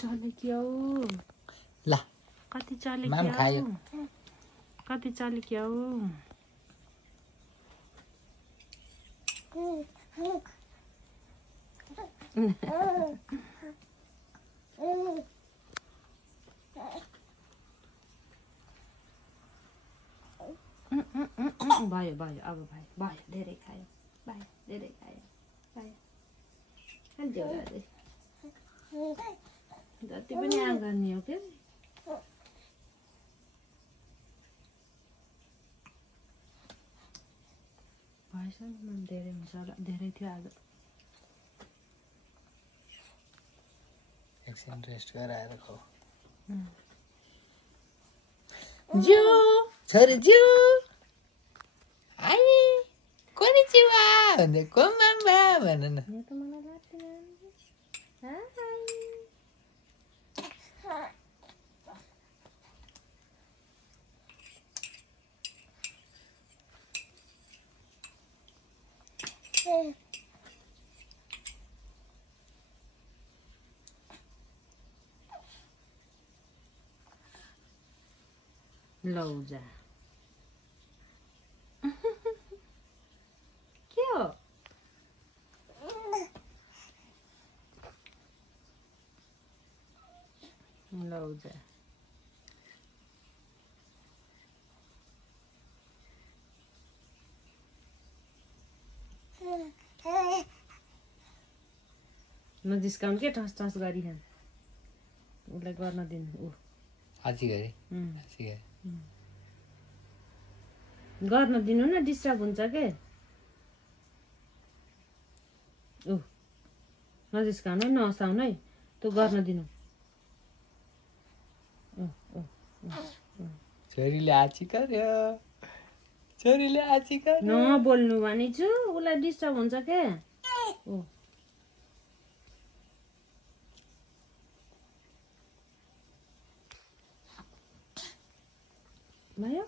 चलेक्यो ल कति माम खायो चलेक्यो कति चलेक्यो भयो भयो अब भयो भयो धेरै खायो भयो धेरै खायो भयो खान्थ्यो होला जति पनि आँगनी हो क्या भएछ धेरै हुन्छ होला धेरै थियो आज एकछिन रेस्ट गराएर खाऊ जो छोरी जो आई कोनिचिवा भन्दै कोमाम्बा भन न यो त मलाई लाग्दैन लौजा के हो लौजा नजिस्काउनु के ठस ठस गरिखान उसलाई गर्न दिनु ऊ हाँसी गरे हाँसी गरे गर्न दिनु न डिस्टर्ब हुन्छ के ऊ नजिस्काउनु है नहसाउनु है तँ गर्न दिनु छोरीले आची गर्यो छोरीले आची गर्यो नबोल्नु भनेछु उसलाई डिस्टर्ब हुन्छ के ऊ भयो